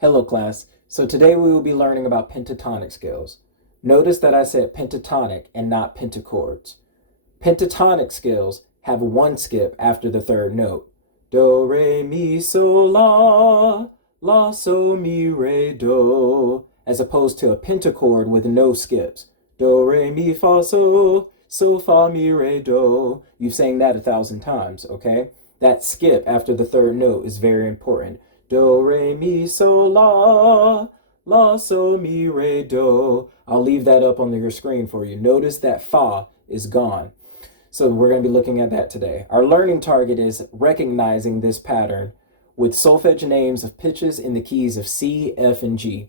Hello class, so today we will be learning about pentatonic scales. Notice that I said pentatonic and not pentachords. Pentatonic scales have one skip after the third note. Do, re, mi, so, la, la, so, mi, re, do, as opposed to a pentachord with no skips. Do, re, mi, fa, so, fa, mi, re, do. You've sang that 1,000 times, okay? That skip after the third note is very important. Do, re, mi, so, la, la, so, mi, re, do. I'll leave that up on your screen for you. Notice that fa is gone. So we're going to be looking at that today. Our learning target is recognizing this pattern with solfege names of pitches in the keys of C, F, and G.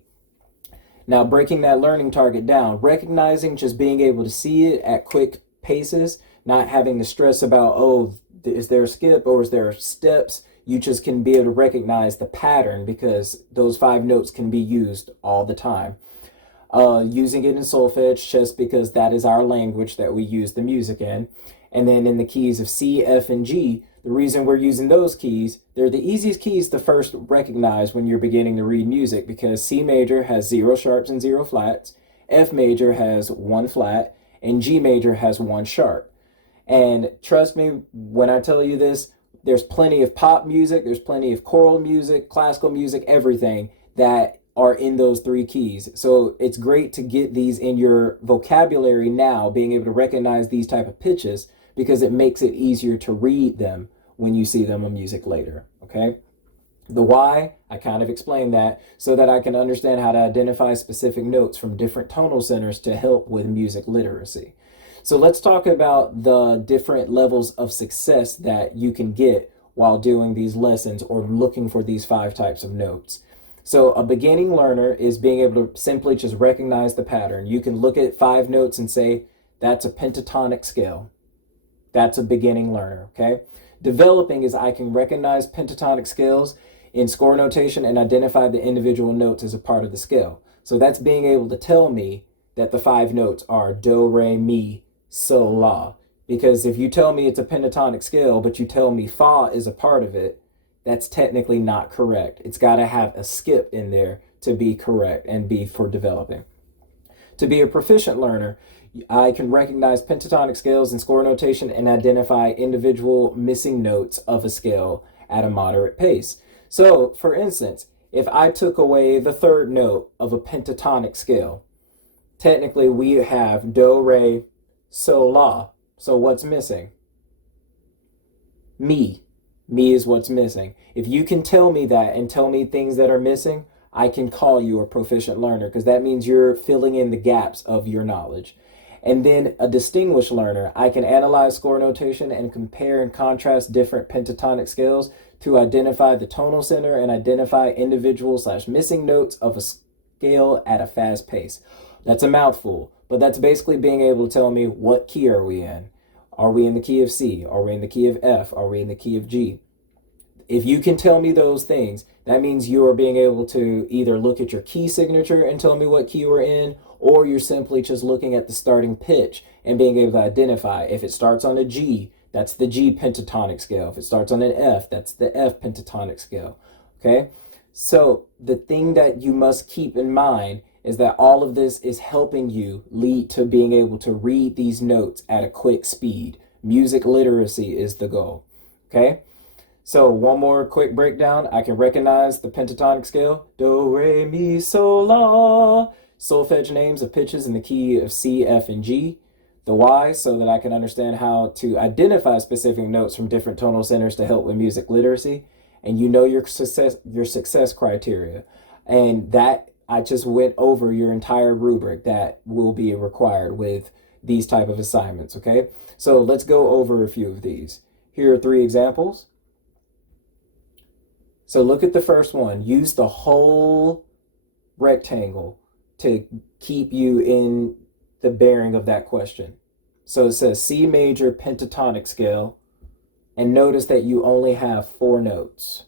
Now, breaking that learning target down, recognizing just being able to see it at quick paces, not having to stress about, oh, is there a skip or is there steps? You just can be able to recognize the pattern because those 5 notes can be used all the time. Using it in solfege just because that is our language that we use the music in. And then in the keys of C, F, and G, the reason we're using those keys, they're the easiest keys to first recognize when you're beginning to read music because C major has 0 sharps and 0 flats, F major has 1 flat, and G major has 1 sharp. And trust me, when I tell you this, there's plenty of pop music, there's plenty of choral music, classical music, everything that are in those 3 keys. So it's great to get these in your vocabulary now, being able to recognize these type of pitches because it makes it easier to read them when you see them in music later, okay? The why, I kind of explained that so that I can understand how to identify specific notes from different tonal centers to help with music literacy. So let's talk about the different levels of success that you can get while doing these lessons or looking for these 5 types of notes. So a beginning learner is being able to simply just recognize the pattern. You can look at 5 notes and say, that's a pentatonic scale. That's a beginning learner, okay? Developing is I can recognize pentatonic scales in score notation and identify the individual notes as a part of the scale. So that's being able to tell me that the 5 notes are do, re, mi, so, la. Because if you tell me it's a pentatonic scale, but you tell me fa is a part of it, that's technically not correct. It's got to have a skip in there to be correct and be for developing. To be a proficient learner, I can recognize pentatonic scales in score notation and identify individual missing notes of a scale at a moderate pace. So, for instance, if I took away the 3rd note of a pentatonic scale, technically we have do, re, so, la. So what's missing? Mi. Mi is what's missing. If you can tell me that and tell me things that are missing, I can call you a proficient learner because that means you're filling in the gaps of your knowledge. And then a distinguished learner, I can analyze score notation and compare and contrast different pentatonic scales to identify the tonal center and identify individual/missing notes of a scale at a fast pace. That's a mouthful, but that's basically being able to tell me what key are we in. Are we in the key of C? Are we in the key of F? Are we in the key of G? If you can tell me those things, that means you are being able to either look at your key signature and tell me what key we're in, or you're simply just looking at the starting pitch and being able to identify. If it starts on a G, that's the G pentatonic scale. If it starts on an F, that's the F pentatonic scale, okay? So the thing that you must keep in mind is that all of this is helping you lead to being able to read these notes at a quick speed. Music literacy is the goal, okay? So one more quick breakdown. I can recognize the pentatonic scale. Do, re, mi, so, la. Solfege names of pitches in the key of C, F, and G. The why, so that I can understand how to identify specific notes from different tonal centers to help with music literacy. And you know your success criteria. And that I just went over your entire rubric that will be required with these type of assignments, okay? So let's go over a few of these. Here are 3 examples. So look at the first one. Use the whole rectangle to keep you in the bearing of that question. So it says C major pentatonic scale, and notice that you only have 4 notes.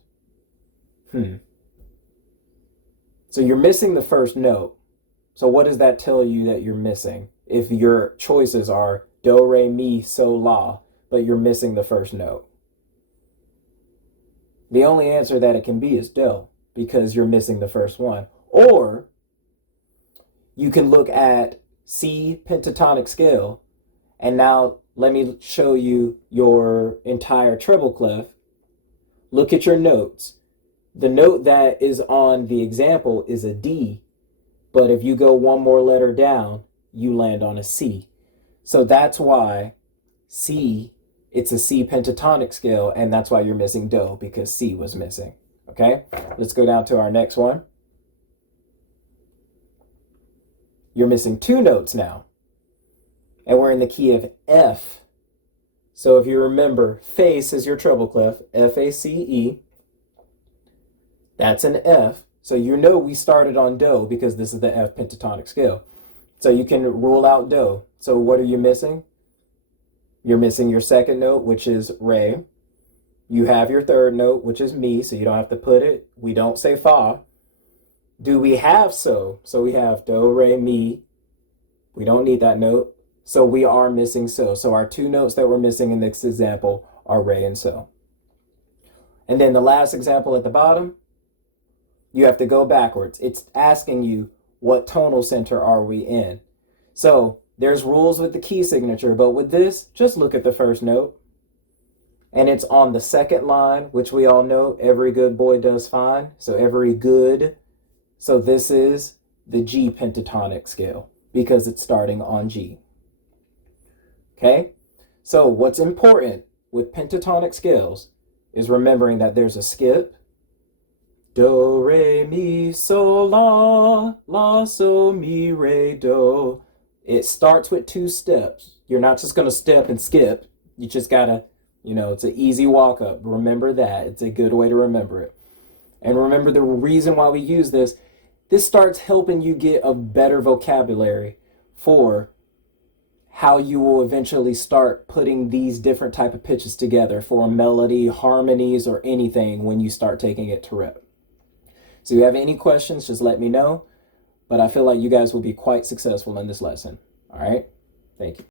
So you're missing the first note. So what does that tell you that you're missing? If your choices are do, re, mi, so, la, but you're missing the first note. The only answer that it can be is do. because you're missing the first one. Or you can look at C pentatonic scale, and now let me show you your entire treble clef. Look at your notes. The note that is on the example is a D, but if you go one more letter down, you land on a C. So that's why C, it's a C pentatonic scale, and that's why you're missing Do, because C was missing. Okay, let's go down to our next one. You're missing two notes now, and we're in the key of F. So if you remember, face is your treble clef, F-A-C-E. That's an F. So you know we started on Do because this is the F pentatonic scale. So you can rule out Do. So what are you missing? You're missing your second note, which is Re. You have your third note, which is Mi, so you don't have to put it. We don't say Fa. Do we have So? So we have Do, Re, Mi. We don't need that note. So we are missing So. So our two notes that we're missing in this example are Re and So. And then the last example at the bottom, you have to go backwards. It's asking you, what tonal center are we in? So there's rules with the key signature, but with this, just look at the first note. And it's on the second line, which we all know, every good boy does fine. So every good. So this is the G pentatonic scale because it's starting on G. Okay? So what's important with pentatonic scales is remembering that there's a skip. Do, re, mi, so, la, so, mi, re, do. It starts with two steps. You're not just going to step and skip. You just got to, it's an easy walk up. Remember that. It's a good way to remember it. And remember the reason why we use this starts helping you get a better vocabulary for how you will eventually start putting these different type of pitches together for a melody, harmonies, or anything when you start taking it to rep. So if you have any questions, just let me know. But I feel like you guys will be quite successful in this lesson. All right? Thank you.